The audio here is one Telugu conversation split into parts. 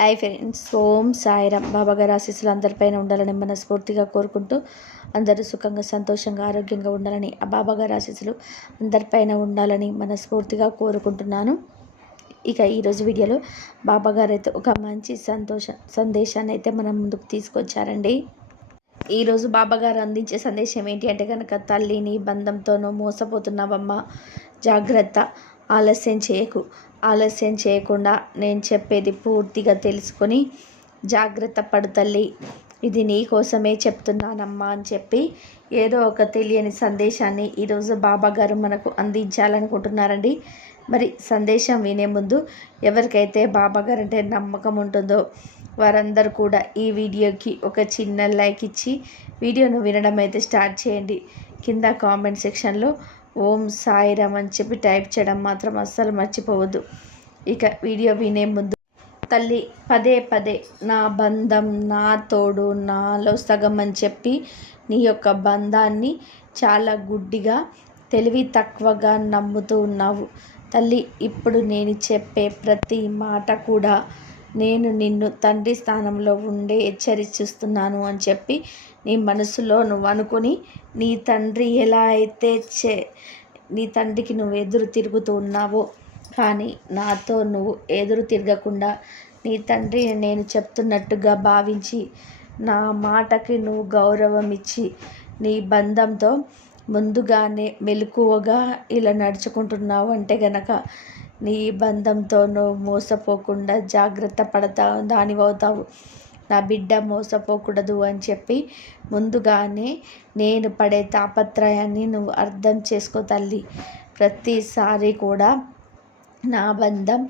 హాయ్ ఫ్రెండ్స్ ఓం సాయిరామ్ బాబా గారి ఆశీస్సులు అందరిపైన ఉండాలని మనస్ఫూర్తిగా కోరుకుంటూ అందరూ సుఖంగా సంతోషంగా ఆరోగ్యంగా ఉండాలని ఆ బాబా గారి ఆశీస్సులు అందరిపైన ఉండాలని మనస్ఫూర్తిగా కోరుకుంటున్నాను. ఇక ఈరోజు వీడియోలో బాబా గారు అయితే ఒక మంచి సంతోష సందేశాన్ని అయితే మనం ముందుకు తీసుకొచ్చారండి. ఈరోజు బాబాగారు అందించే సందేశం ఏంటి అంటే కనుక తల్లిని బంధంతోనూ మోసపోతున్నావమ్మా జాగ్రత్త. ఆలస్యం చేయకు. ఆలస్యం చేయకుండా నేను చెప్పేది పూర్తిగా తెలుసుకొని జాగ్రత్త పడు తల్లి. ఇది నీ కోసమే చెప్తున్నానమ్మా అని చెప్పి ఏదో ఒక తెలియని సందేశాన్ని ఈరోజు బాబా గారు మనకు అందించాలనుకుంటున్నారండి. మరి సందేశం వినే ముందు ఎవరికైతే బాబా గారు అంటే నమ్మకం ఉంటుందో వారందరూ కూడా ఈ వీడియోకి ఒక చిన్న లైక్ ఇచ్చి వీడియోను వినడం అయితే స్టార్ట్ చేయండి. కింద కామెంట్ సెక్షన్లో ఓం సాయిరామ్ అని చెప్పి టైప్ చేయడం మాత్రం అస్సలు మర్చిపోవద్దు. ఇక వీడియో వినే ముందు తల్లి పదే పదే నా బంధం నా తోడు నాలో సగం అని చెప్పి నీ యొక్క బంధాన్ని చాలా గుడ్డిగా తెలివి తక్కువగా నమ్ముతూ ఉన్నావు. తల్లి ఇప్పుడు నేను చెప్పే ప్రతి మాట కూడా నేను నిన్ను తండ్రి స్థానంలో ఉండే హెచ్చరిస్తున్నాను అని చెప్పి నీ మనసులో నువ్వు అనుకుని నీ తండ్రి ఎలా అయితే చే నీ తండ్రికి నువ్వు ఎదురు తిరుగుతూ ఉన్నావో కానీ నాతో నువ్వు ఎదురు తిరగకుండా నీ తండ్రిని నేను చెప్తున్నట్టుగా భావించి నా మాటకి నువ్వు గౌరవం ఇచ్చి నీ బంధంతో ముందుగానే మెలకువగా ఇలా నడుచుకుంటున్నావు అంటే గనక నీ బంధంతో నువ్వు మోసపోకుండా జాగ్రత్త పడతావు దానివవుతావు. నా బిడ్డ మోసపోకూడదు అని చెప్పి ముందుగానే నేను పడే తాపత్రయాన్ని నువ్వు అర్థం చేసుకో తల్లి. ప్రతిసారి కూడా నా బంధం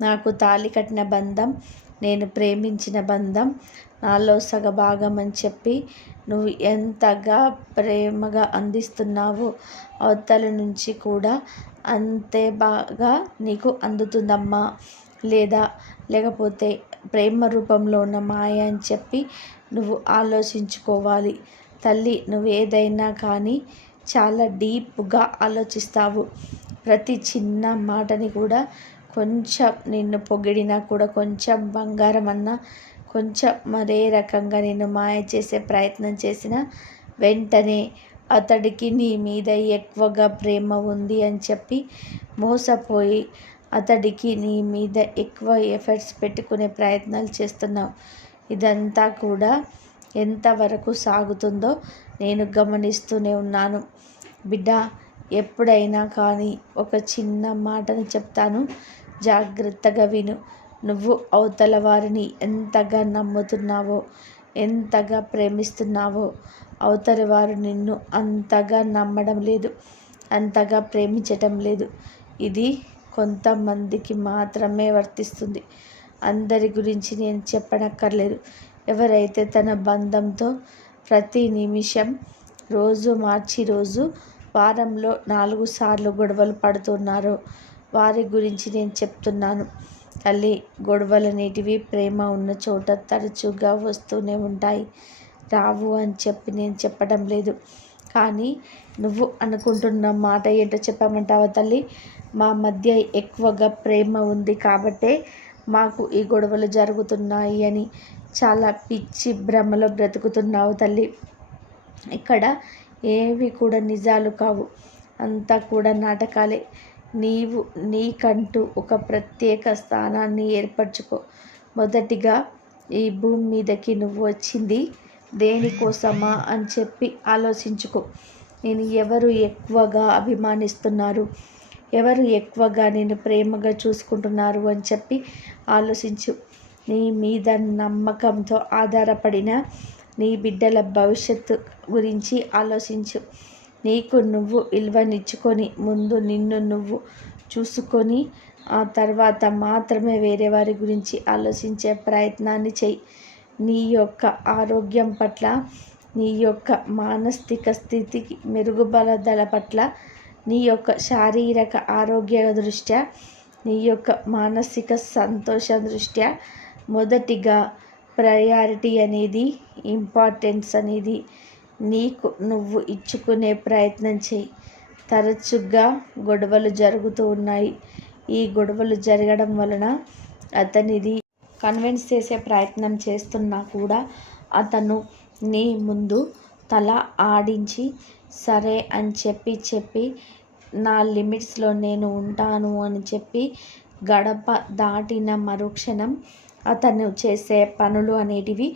నాకు తాలి కట్టిన బంధం నేను ప్రేమించిన బంధం నాలో సగభాగం అని చెప్పి నువ్వు ఎంతగా ప్రేమగా అందిస్తున్నావో అవతల నుంచి కూడా అంతే బాగా నీకు అందుతుందమ్మా. లేదా లేకపోతే ప్రేమ రూపంలో ఉన్న మాయ అని చెప్పి నువ్వు ఆలోచించుకోవాలి. తల్లి నువ్వు ఏదైనా కానీ చాలా డీప్గా ఆలోచిస్తావు. ప్రతి చిన్న మాటని కూడా కొంచెం నిన్ను పొగిడినా కూడా కొంచెం బంగారం అన్నా కొంచెం మరే రకంగా నేను మాయ చేసే ప్రయత్నం చేసిన వెంటనే అతడికి నీ మీద ఎక్కువగా ప్రేమ ఉంది అని చెప్పి మోసపోయి అతడికి నీ మీద ఎక్కువ ఎఫర్ట్స్ పెట్టుకునే ప్రయత్నాలు చేస్తున్నావు. ఇదంతా కూడా ఎంతవరకు సాగుతుందో నేను గమనిస్తూనే ఉన్నాను. బిడ్డ ఎప్పుడైనా కానీ ఒక చిన్న మాటను చెప్తాను. జాగ్రత్తగా విను. నువ్వు అవతల వారిని ఎంతగా నమ్ముతున్నావో ఎంతగా ప్రేమిస్తున్నావో అవతలి వారు నిన్ను అంతగా నమ్మడం లేదు అంతగా ప్రేమించటం లేదు. ఇది కొంతమందికి మాత్రమే వర్తిస్తుంది. అందరి గురించి నేను చెప్పనక్కర్లేదు. ఎవరైతే తన బంధంతో ప్రతి నిమిషం రోజు మార్చి రోజు వారంలో నాలుగు సార్లు గొడవలు పడుతున్నారో వారి గురించి నేను చెప్తున్నాను. తల్లి గొడవలు అనేటివి ప్రేమ ఉన్న చోట తరచుగా వస్తూనే ఉంటాయి. రావు అని చెప్పి నేను చెప్పడం లేదు. కానీ నువ్వు అనుకుంటున్న మాట ఏంటో చెప్పమంటావా తల్లి? మా మధ్య ఎక్కువగా ప్రేమ ఉంది కాబట్టే మాకు ఈ గొడవలు జరుగుతున్నాయి అని చాలా పిచ్చి భ్రమలో బ్రతుకుతున్నావు తల్లి. ఇక్కడ ఏవి కూడా నిజాలు కావు. అంతా కూడా నాటకాలే. నీవు నీకంటూ ఒక ప్రత్యేక స్థానాన్ని ఏర్పరచుకో. మొదటిగా ఈ భూమి మీదకి నువ్వు వచ్చింది దేనికోసమా అని చెప్పి ఆలోచించుకో. నేను ఎవరు ఎక్కువగా అభిమానిస్తున్నారు? ఎవరు ఎక్కువగా నేను ప్రేమగా చూసుకుంటున్నారు అని చెప్పి ఆలోచించు. నీ మీద నమ్మకంతో ఆధారపడిన నీ బిడ్డల భవిష్యత్తు గురించి ఆలోచించు. నీకు నువ్వు విలువనిచ్చుకొని ముందు నిన్ను నువ్వు చూసుకొని ఆ తర్వాత మాత్రమే వేరే వారి గురించి ఆలోచించే ప్రయత్నాన్ని చెయ్యి నీ యొక్క ఆరోగ్యం పట్ల నీ యొక్క మానసిక స్థితికి మెరుగుపరదల పట్ల నీ యొక్క శారీరక ఆరోగ్య దృష్ట్యా నీ యొక్క మానసిక సంతోష దృష్ట్యా మొదటిగా ప్రయారిటీ అనేది ఇంపార్టెన్స్ అనేది నీకు నువ్వు ఇచ్చుకునే ప్రయత్నం చేయి తరచుగా గొడవలు జరుగుతూ ఉన్నాయి. ఈ గొడవలు జరగడం వలన అతనిది కన్విన్స్ చేసే ప్రయత్నం చేస్తున్నా కూడా అతను నీ ముందు తల ఆడించి సరే అని చెప్పి చెప్పి నా లిమిట్స్లో నేను ఉంటాను అని చెప్పి గడప దాటిన మరుక్షణం అతను చేసే పనులు అనేటివి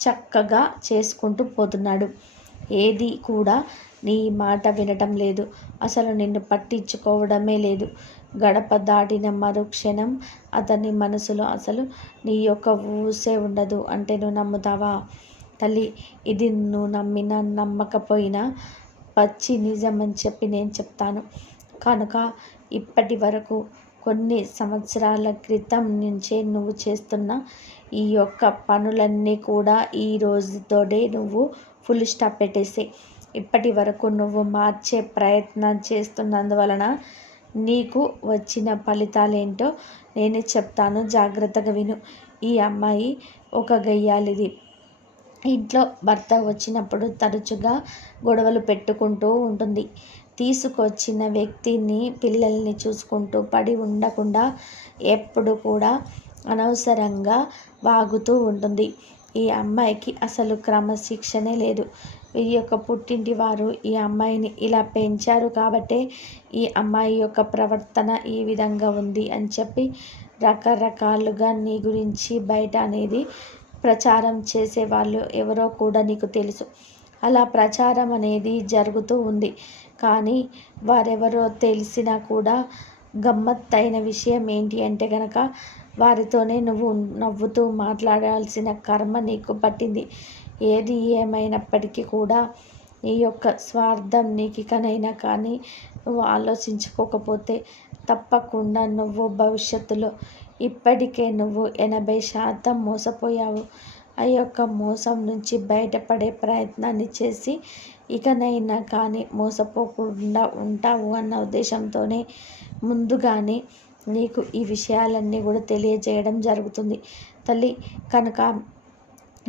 చక్కగా చేసుకుంటూ పోతున్నాడు. ఏది కూడా నీ మాట వినటం లేదు. అసలు నిన్ను పట్టించుకోవడమే లేదు. గడప దాటిన మరుక్షణం అతని మనసులో అసలు నీ యొక్క ఊసే ఉండదు. అంటే నువ్వు నమ్ముతావా? తల్లి ఇది నువ్వు నమ్మినా నమ్మకపోయినా పచ్చి నిజం అని చెప్పి నేను చెప్తాను. కనుక ఇప్పటి వరకు కొన్ని సంవత్సరాల క్రితం నుంచే నువ్వు చేస్తున్న ఈ యొక్క పనులన్నీ కూడా ఈ రోజుతోనే నువ్వు ఫుల్ స్టాప్ పెట్టేసి ఇప్పటి వరకు నువ్వు మార్చే ప్రయత్నం చేస్తున్నందువలన నీకు వచ్చిన ఫలితాలేంటో నేనే చెప్తాను. జాగ్రత్తగా విను. ఈ అమ్మాయి ఒక గయ్యాలిది ఇంట్లో భర్త వచ్చినప్పుడు తరచుగా గొడవలు పెట్టుకుంటూ ఉంటుంది. తీసుకొచ్చిన వ్యక్తిని పిల్లల్ని చూసుకుంటూ పడి ఉండకుండా ఎప్పుడు కూడా అనవసరంగా వాగుతూ ఉంటుంది. ఈ అమ్మాయికి అసలు క్రమశిక్షణే లేదు. ఈ యొక్క పుట్టింటి వారు ఈ అమ్మాయిని ఇలా పెంచారు కాబట్టే ఈ అమ్మాయి యొక్క ప్రవర్తన ఈ విధంగా ఉంది అని చెప్పి రకరకాలుగా నీ గురించి బయట అనేది ప్రచారం చేసేవాళ్ళు ఎవరో కూడా నీకు తెలుసు. అలా ప్రచారం అనేది జరుగుతూ ఉంది. కానీ వారెవరో తెలిసినా కూడా గమ్మత్తైన విషయం ఏంటి అంటే కనుక వారితోనే నువ్వు నవ్వుతూ మాట్లాడాల్సిన కర్మ నీకు పట్టింది. ఏది ఏమైనప్పటికీ కూడా నీ యొక్క స్వార్థం నీకు ఇకనైనా కానీ నువ్వు ఆలోచించుకోకపోతే తప్పకుండా నువ్వు భవిష్యత్తులో ఇప్పటికే నువ్వు ఎనభై శాతం మోసపోయావు. ఆ యొక్క మోసం నుంచి బయటపడే ప్రయత్నాన్ని చేసి ఇకనైనా కానీ మోసపోకుండా ఉంటావు అన్న ఉద్దేశంతోనే ముందుగానే నీకు ఈ విషయాలన్నీ కూడా తెలియజేయడం జరుగుతుంది. తల్లి కనుక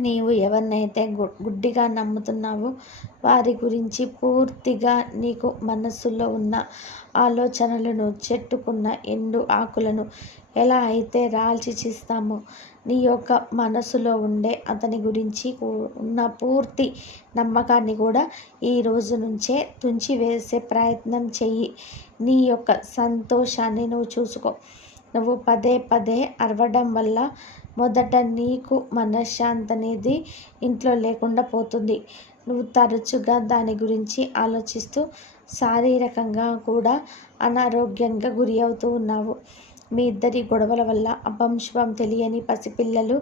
నీవు ఎవరినైతే గుడ్డిగా నమ్ముతున్నావో వారి గురించి పూర్తిగా నీకు మనస్సులో ఉన్న ఆలోచనలను చెట్టుకున్న ఎండు ఆకులను ఎలా అయితే రాల్చిచిస్తామో నీ యొక్క మనసులో ఉండే అతని గురించి ఉన్న పూర్తి నమ్మకాన్ని కూడా ఈ రోజు నుంచే తుంచివేసే ప్రయత్నం చెయ్యి. నీ యొక్క సంతోషాన్ని నువ్వు చూసుకో. నువ్వు పదే పదే అరవడం వల్ల మొదట నీకు మనశ్శాంతి అనేది ఇంట్లో లేకుండా పోతుంది. నువ్వు తరచుగా దాని గురించి ఆలోచిస్తూ శారీరకంగా కూడా అనారోగ్యంగా గురి అవుతూ ఉన్నావు. మీ ఇద్దరి గొడవల వల్ల అపంశుభం తెలియని పసిపిల్లలు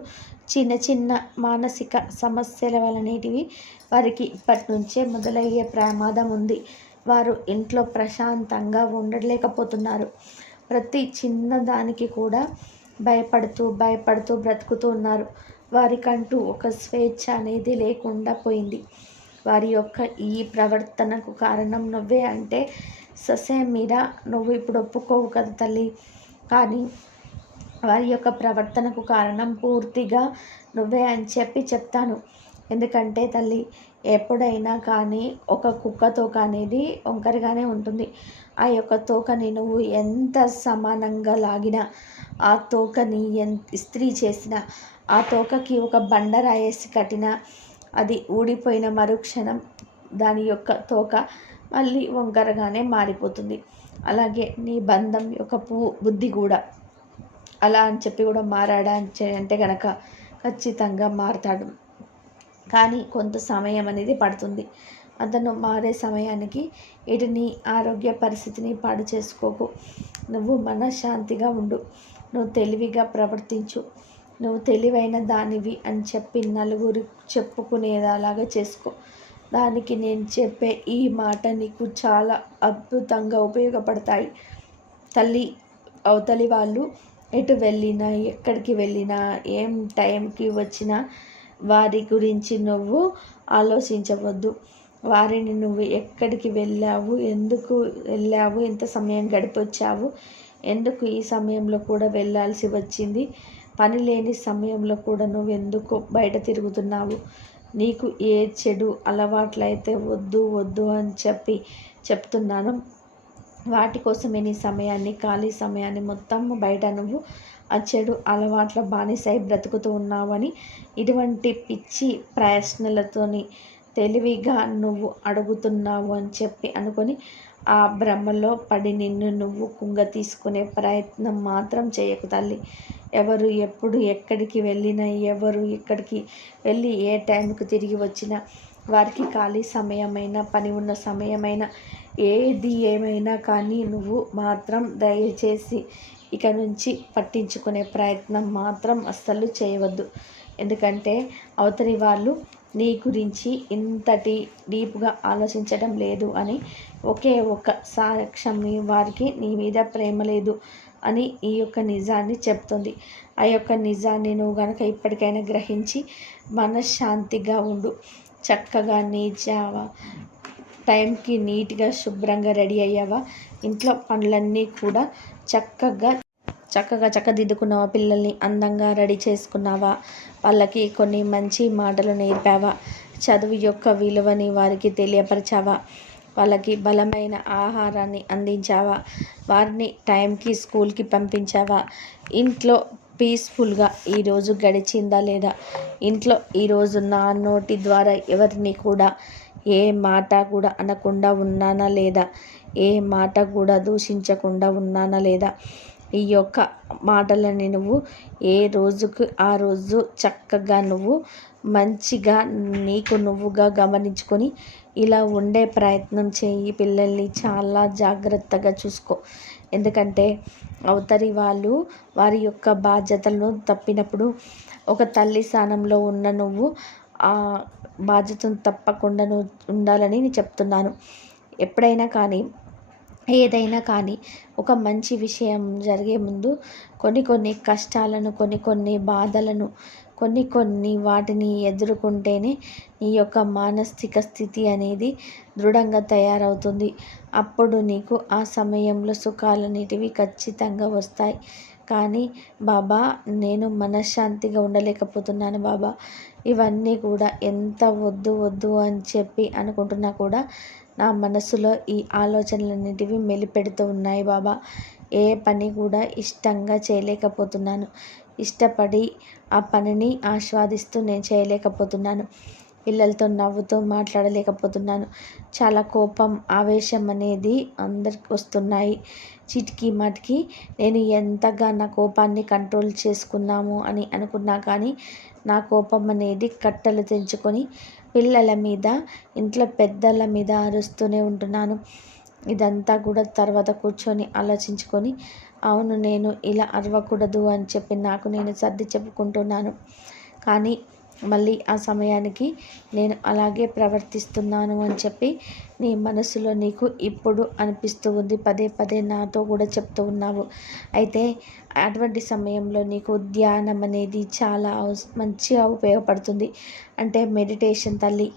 చిన్న చిన్న మానసిక సమస్యల వలనేటివి వారికి ఇప్పటి నుంచే మొదలయ్యే ప్రమాదం ఉంది. వారు ఇంట్లో ప్రశాంతంగా ఉండలేకపోతున్నారు. ప్రతి చిన్న దానికి కూడా భయపడుతూ భయపడుతూ బ్రతుకుతూ ఉన్నారు. వారికంటూ ఒక స్వేచ్ఛ అనేది లేకుండా పోయింది. వారి యొక్క ఈ ప్రవర్తనకు కారణం నువ్వే అంటే ససే మీద నువ్వు ఇప్పుడు ఒప్పుకోవు కదా తల్లి. కానీ వారి యొక్క ప్రవర్తనకు కారణం పూర్తిగా నువ్వే అని చెప్పి చెప్తాను. ఎందుకంటే తల్లి ఎప్పుడైనా కానీ ఒక కుక్క తోక అనేది ఒంకరిగానే ఉంటుంది. ఆ యొక్క తోకని నువ్వు ఎంత సమానంగా లాగినా ఆ తోకని ఎంత ఇస్త్రీ చేసిన ఆ తోకకి ఒక బండ రాయేసి కట్టిన అది ఊడిపోయిన మరుక్షణం దాని యొక్క తోక మళ్ళీ వంకరగానే మారిపోతుంది. అలాగే నీ బంధం యొక్క పువ్వు బుద్ధి కూడా అలా అని చెప్పి కూడా మారాడా అంటే కనుక ఖచ్చితంగా మారతాడు. కానీ కొంత సమయం అనేది పడుతుంది. అతను మారే సమయానికి ఇటు నీ ఆరోగ్య పరిస్థితిని పాడు చేసుకోకు. నువ్వు మనశ్శాంతిగా ఉండు. నువ్వు తెలివిగా ప్రవర్తించు. నువ్వు తెలివైన దానివి అని చెప్పి నలుగురు చెప్పుకునేలాగా చేసుకో. దానికి నేను చెప్పే ఈ మాట నీకు చాలా అద్భుతంగా ఉపయోగపడతాయి. తల్లి అవతలి వాళ్ళు ఎటు వెళ్ళినా ఎక్కడికి వెళ్ళినా ఏం టైంకి వచ్చినా వారి గురించి నువ్వు ఆలోచించవద్దు. వారిని నువ్వు ఎక్కడికి వెళ్ళావు? ఎందుకు వెళ్ళావు? ఎంత సమయం గడిపొచ్చావు? ఎందుకు ఈ సమయంలో కూడా వెళ్ళాల్సి వచ్చింది? పని లేని సమయంలో కూడా నువ్వు ఎందుకు బయట తిరుగుతున్నావు? నీకు ఏ చెడు అలవాట్లయితే వద్దు వద్దు అని చెప్పి చెప్తున్నాను. వాటి కోసమే నీ సమయాన్ని ఖాళీ సమయాన్ని మొత్తం బయట నువ్వు ఆ చెడు అలవాట్ల బానిసై బ్రతుకుతూ ఉన్నావని ఇటువంటి పిచ్చి ప్రయత్నలతోని తెలివిగా నువ్వు అడుగుతున్నావు అని చెప్పి అనుకొని ఆ భ్రమలో పడి నిన్ను నువ్వు కుంగ తీసుకునే ప్రయత్నం మాత్రం చేయకు తల్లి. ఎవరు ఎప్పుడు ఎక్కడికి వెళ్ళినా ఎవరు ఎక్కడికి వెళ్ళి ఏ టైంకి తిరిగి వచ్చినా వారికి ఖాళీ సమయమైన పని ఉన్న సమయమైనా ఏది ఏమైనా కానీ నువ్వు మాత్రం దయచేసి ఇక నుంచి పట్టించుకునే ప్రయత్నం మాత్రం అస్సలు చేయవద్దు. ఎందుకంటే అవతలి వాళ్ళు నీ గురించి ఇంతటి డీప్గా ఆలోచించడం లేదు అని ఒకే ఒక సాక్ష్యం వారికి నీ మీద ప్రేమ లేదు అని ఈ యొక్క నిజాన్ని చెప్తుంది. ఆ యొక్క నిజాన్ని నువ్వు కనుక ఇప్పటికైనా గ్రహించి మనశ్శాంతిగా ఉండు. చక్కగా నీచావా? టైంకి నీట్గా శుభ్రంగా రెడీ అయ్యావా? ఇంట్లో పనులన్నీ కూడా చక్కగా చక్కగా చక్కదిద్దుకున్నావా పిల్లల్ని? అందంగా రెడీ చేసుకున్నావా? వాళ్ళకి కొన్ని మంచి మాటలు నేర్పావా? చదువు యొక్క విలువని వారికి తెలియపరిచావా? వాళ్ళకి బలమైన ఆహారాన్ని అందించావా? వారిని టైంకి స్కూల్కి పంపించావా? ఇంట్లో పీస్ఫుల్గా ఈరోజు గడిచిందా లేదా? ఇంట్లో ఈరోజు నా నోటి ద్వారా ఎవరిని కూడా ఏ మాట కూడా అనకుండా ఉన్నానా లేదా? ఏ మాట కూడా దూషించకుండా ఉన్నానా లేదా? ఈ యొక్క మాటలని నువ్వు ఏ రోజుకు ఆ రోజు చక్కగా నువ్వు మంచిగా నీకు నువ్వుగా గమనించుకొని ఇలా ఉండే ప్రయత్నం చేయి పిల్లల్ని చాలా జాగ్రత్తగా చూసుకో. ఎందుకంటే అవతరి వాళ్ళు వారి యొక్క బాధ్యతలను తప్పినప్పుడు ఒక తల్లి స్థానంలో ఉన్న నువ్వు బాధ్యతను తప్పకుండా ఉండాలని నేను చెప్తున్నాను. ఎప్పుడైనా కానీ ఏదైనా కానీ ఒక మంచి విషయం జరిగే ముందు కొన్ని కొన్ని కష్టాలను కొన్ని కొన్ని బాధలను కొన్ని కొన్ని వాటిని ఎదుర్కొంటేనే నీ యొక్క మానసిక స్థితి అనేది దృఢంగా తయారవుతుంది. అప్పుడు నీకు ఆ సమయంలో సుఖాలనేటివి ఖచ్చితంగా వస్తాయి. కానీ బాబా నేను మనశ్శాంతిగా ఉండలేకపోతున్నాను బాబా. ఇవన్నీ కూడా ఎంత వద్దు వద్దు అని చెప్పి అనుకుంటున్నా కూడా నా మనసులో ఈ ఆలోచనలన్నిటివి మెలిపెడుతూ ఉన్నాయి బాబా. ఏ పని కూడా ఇష్టంగా చేయలేకపోతున్నాను. ఇష్టపడి ఆ పనిని ఆస్వాదిస్తూ నేను చేయలేకపోతున్నాను. పిల్లలతో నవ్వుతూ మాట్లాడలేకపోతున్నాను. చాలా కోపం ఆవేశం అనేది అందరికి వస్తున్నాయి. చిటికి మాటికి నేను ఎంతగా నా కోపాన్ని కంట్రోల్ చేసుకున్నాము అని అనుకున్నా కానీ నా కోపం అనేది కట్టలు తెంచుకొని పిల్లల మీద ఇంట్లో పెద్దల మీద అరుస్తూనే ఉంటున్నాను. ఇదంతా కూడా తర్వాత కూర్చొని ఆలోచించుకొని అవును నేను ఇలా అరవకూడదు అని చెప్పి నాకు నేను సర్ది చెప్పుకుంటున్నాను. కానీ మళ్ళీ ఆ సమయానికి నేను అలాగే ప్రవర్తిస్తున్నాను అని చెప్పి నీ మనసులో నీకు ఇప్పుడు అనిపిస్తూ ఉంది. పదే పదే నాతో కూడా చెప్తూ ఉన్నావు. అయితే అటువంటి సమయంలో నీకు ధ్యానం అనేది చాలా మంచిగా ఉపయోగపడుతుంది. అంటే మెడిటేషన్ తల్లి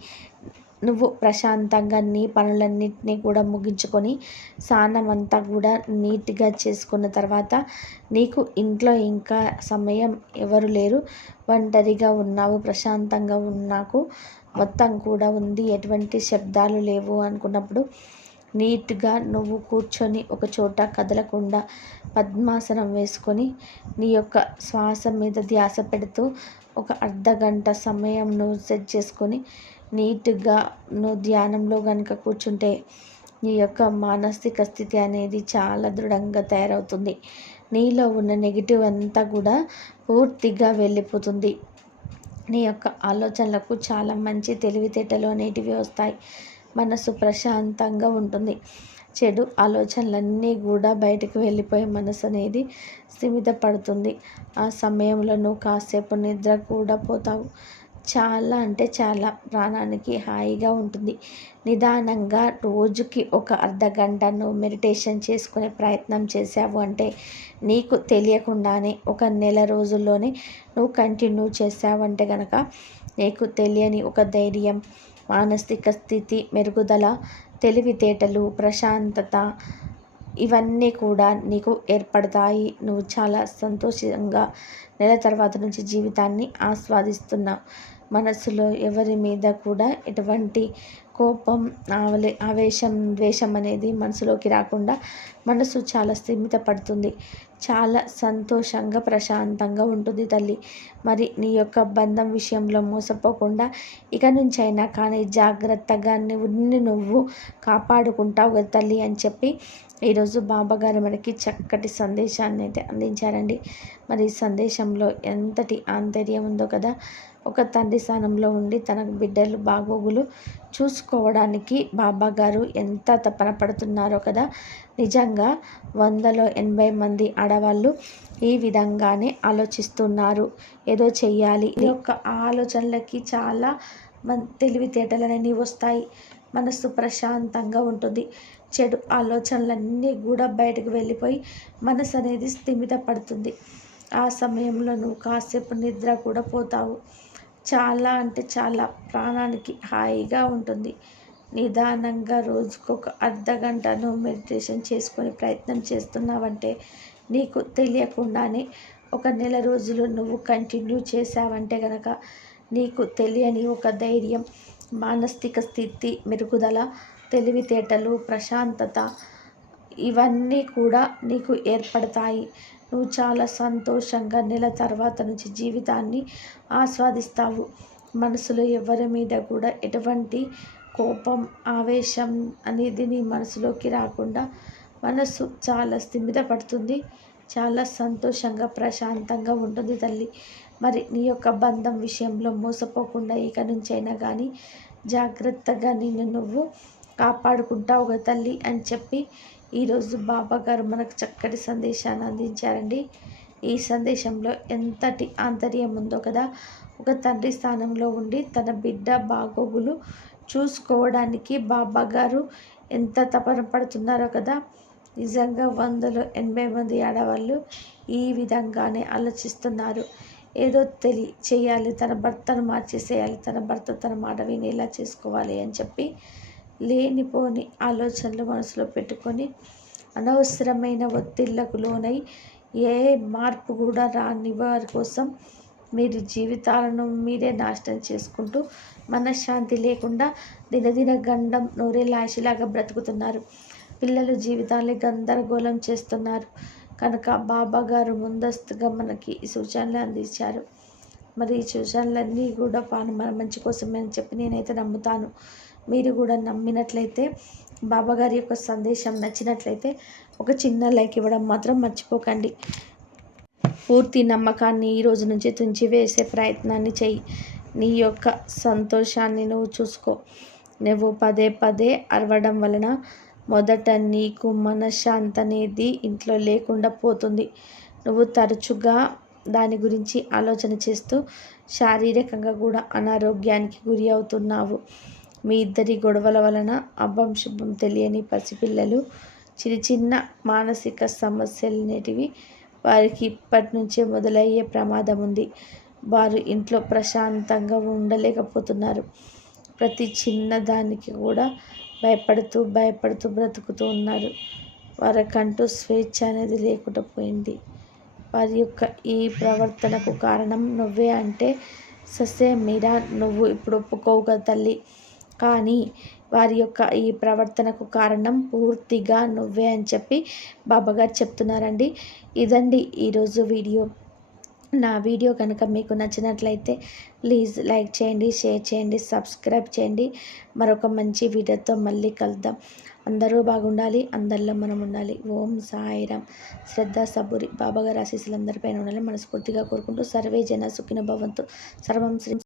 నువ్వు ప్రశాంతంగా నీ పనులన్నింటినీ కూడా ముగించుకొని స్నానం అంతా కూడా నీట్గా చేసుకున్న తర్వాత నీకు ఇంట్లో ఇంకా సమయం ఎవరు లేరు. ఒంటరిగా ఉన్నావు ప్రశాంతంగా ఉన్నాకు మొత్తం కూడా ఉంది. ఎటువంటి శబ్దాలు లేవు అనుకున్నప్పుడు నీట్గా నువ్వు కూర్చొని ఒక చోట కదలకుండా పద్మాసనం వేసుకొని నీ యొక్క శ్వాస మీద ధ్యాస పెడుతూ ఒక అర్ధ గంట సమయం నువ్వు సెట్ చేసుకొని నీట్గా నువ్వు ధ్యానంలో కనుక కూర్చుంటే నీ యొక్క మానసిక స్థితి అనేది చాలా దృఢంగా తయారవుతుంది. నీలో ఉన్న నెగిటివ్ అంతా కూడా పూర్తిగా వెళ్ళిపోతుంది. నీ యొక్క ఆలోచనలకు చాలా మంచి తెలివితేటలు అనేటివి వస్తాయి. మనసు ప్రశాంతంగా ఉంటుంది. చెడు ఆలోచనలన్నీ కూడా బయటకు వెళ్ళిపోయే మనసు అనేది స్థిమిత పడుతుంది ఆ సమయంలో నువ్వు కాసేపు నిద్ర కూడా పోతావు. చాలా అంటే చాలా ప్రాణానికి హాయిగా ఉంటుంది. నిదానంగా రోజుకి ఒక అర్ధ గంట నువ్వు మెడిటేషన్ చేసుకునే ప్రయత్నం చేసావు అంటే నీకు తెలియకుండానే ఒక నెల రోజుల్లోనే నువ్వు కంటిన్యూ చేసావంటే కనుక నీకు తెలియని ఒక ధైర్యం మానసిక స్థితి మెరుగుదల తెలివితేటలు ప్రశాంతత ఇవన్నీ కూడా నీకు ఏర్పడతాయి. నువ్వు చాలా సంతోషంగా నెల తర్వాత నుంచి జీవితాన్ని ఆస్వాదిస్తున్నావు. మనసులో ఎవరి మీద కూడా ఎటువంటి కోపం ఆవలే ఆవేశం ద్వేషం అనేది మనసులోకి రాకుండా మనసు చాలా స్థిమిత పడుతుంది. చాలా సంతోషంగా ప్రశాంతంగా ఉంటుంది తల్లి. మరి నీ యొక్క బంధం విషయంలో మోసపోకుండా ఇక నుంచైనా అయినా కానీ జాగ్రత్తగా నువ్వు నువ్వు కాపాడుకుంటావు కదా తల్లి అని చెప్పి ఈరోజు బాబాగారు మనకి చక్కటి సందేశాన్ని అయితే అందించారండి. మరి ఈ సందేశంలో ఎంతటి ఆంతర్యం ఉందో కదా. ఒక తండ్రి స్థానంలో ఉండి తన బిడ్డలు బాగోగులు చూసుకోవడానికి బాబా గారు ఎంత తపన పడుతున్నారో కదా. నిజంగా వందలో ఎనభై మంది ఆడవాళ్ళు ఈ విధంగానే ఆలోచిస్తున్నారు. ఏదో చెయ్యాలి. ఈ యొక్క ఆలోచనలకి చాలా తెలివితేటలు అనేవి వస్తాయి. మనసు ప్రశాంతంగా ఉంటుంది. చెడు ఆలోచనలన్నీ కూడా బయటకు వెళ్ళిపోయి మనసు అనేది స్థిమిత పడుతుంది. ఆ సమయంలో నువ్వు కాసేపు నిద్ర కూడా పోతావు. చాలా అంటే చాలా ప్రాణానికి హాయిగా ఉంటుంది. నిదానంగా రోజుకు ఒక అర్ధ గంటను మెడిటేషన్ చేసుకొని ప్రయత్నం చేస్తున్నావంటే నీకు తెలియకుండానే ఒక నెల రోజులు నువ్వు కంటిన్యూ చేసావంటే కనుక నీకు తెలియని ఒక ధైర్యం మానసిక స్థితి మెరుగుదల తెలివితేటలు ప్రశాంతత ఇవన్నీ కూడా నీకు ఏర్పడతాయి. నువ్వు చాలా సంతోషంగా నెల తర్వాత నుంచి జీవితాన్ని ఆస్వాదిస్తావు. మనసులో ఎవరి మీద కూడా ఎటువంటి కోపం ఆవేశం అనేది నీ మనసులోకి రాకుండా మనసు చాలా స్థిమితపడుతుంది. చాలా సంతోషంగా ప్రశాంతంగా ఉంటుంది తల్లి. మరి నీ యొక్క బంధం విషయంలో మోసపోకుండా ఇక నుంచైనా కానీ జాగ్రత్తగా నిన్ను నువ్వు కాపాడుకుంటావు ఒక తల్లి అని చెప్పి ఈరోజు బాబా గారు మనకు చక్కటి సందేశాన్ని అందించారండి. ఈ సందేశంలో ఎంతటి ఆంతర్యం ఉందో కదా ఒక తండ్రి స్థానంలో ఉండి తన బిడ్డ బాగోగులు చూసుకోవడానికి బాబా గారు ఎంత తపన పడుతున్నారో కదా నిజంగా వందలో ఎనభై మంది ఆడవాళ్ళు ఈ విధంగానే ఆలోచిస్తున్నారు. ఏదో తెలి చేయాలి తన భర్తను మార్చేసేయాలి తన భర్త తన మాట వినేలా చేసుకోవాలి అని చెప్పి లేనిపోని ఆలోచనలు మనసులో పెట్టుకొని అనవసరమైన ఒత్తిళ్ళకు లోనై ఏ మార్పు కూడా రాని వారి కోసం మీరు జీవితాలను మీరే నాశనం చేసుకుంటూ మనశ్శాంతి లేకుండా దినదిన గండం నోరేలాశిలాగా బ్రతుకుతున్నారు. పిల్లలు జీవితాన్ని గందరగోళం చేస్తున్నారు. కనుక బాబా గారు ముందస్తుగా మనకి ఈ సూచనలు అందించారు. మరి ఈ సూచనలన్నీ కూడా పాను మన మంచి కోసమే అని చెప్పి నేనైతే నమ్ముతాను. మీరు కూడా నమ్మినట్లయితే బాబా గారి యొక్క సందేశం నచ్చినట్లయితే ఒక చిన్న లైక్ ఇవ్వడం మాత్రం మర్చిపోకండి. పూర్తి నమ్మకాన్ని ఈ రోజు నుంచి తుంచివేసే ప్రయత్నాన్ని చెయ్యి. నీ యొక్క సంతోషాన్ని నువ్వు చూసుకో. నువ్వు పదే పదే అరవడం వలన మొదట నీకు మనశ్శాంతి అనేది ఇంట్లో లేకుండా పోతుంది. నువ్వు తరచుగా దాని గురించి ఆలోచన చేస్తూ శారీరకంగా కూడా అనారోగ్యానికి గురి అవుతున్నావు. మీ ఇద్దరి గొడవల వలన అబ్బం శుభం తెలియని పసిపిల్లలు చిన్న చిన్న మానసిక సమస్యలు అనేటివి వారికి ఇప్పటి నుంచే మొదలయ్యే ప్రమాదం ఉంది. వారు ఇంట్లో ప్రశాంతంగా ఉండలేకపోతున్నారు. ప్రతి చిన్న దానికి కూడా భయపడుతూ భయపడుతూ బ్రతుకుతూ ఉన్నారు. వారికంటూ స్వేచ్ఛ అనేది లేకుండా పోయింది. వారి యొక్క ఈ ప్రవర్తనకు కారణం నువ్వే అంటే ససే మీరా నువ్వు ఇప్పుడు ఒప్పుకోవు కదా తల్లి. కానీ వారి యొక్క ఈ ప్రవర్తనకు కారణం పూర్తిగా నువ్వే అని చెప్పి బాబాగారు చెప్తున్నారండి. ఇదండి ఈరోజు వీడియో. నా వీడియో కనుక మీకు నచ్చినట్లయితే ప్లీజ్ లైక్ చేయండి షేర్ చేయండి సబ్స్క్రైబ్ చేయండి. మరొక మంచి వీడియోతో మళ్ళీ కలుద్దాం. అందరూ బాగుండాలి అందరిలో మనం ఉండాలి. ఓం సాయిరామ్. శ్రద్ధ సబురి బాబాగారు ఆశీస్సులు అందరిపైన ఉండాలి మనస్ఫూర్తిగా కోరుకుంటూ సర్వే జన సుఖిన భవంతు. సర్వం శ్రీ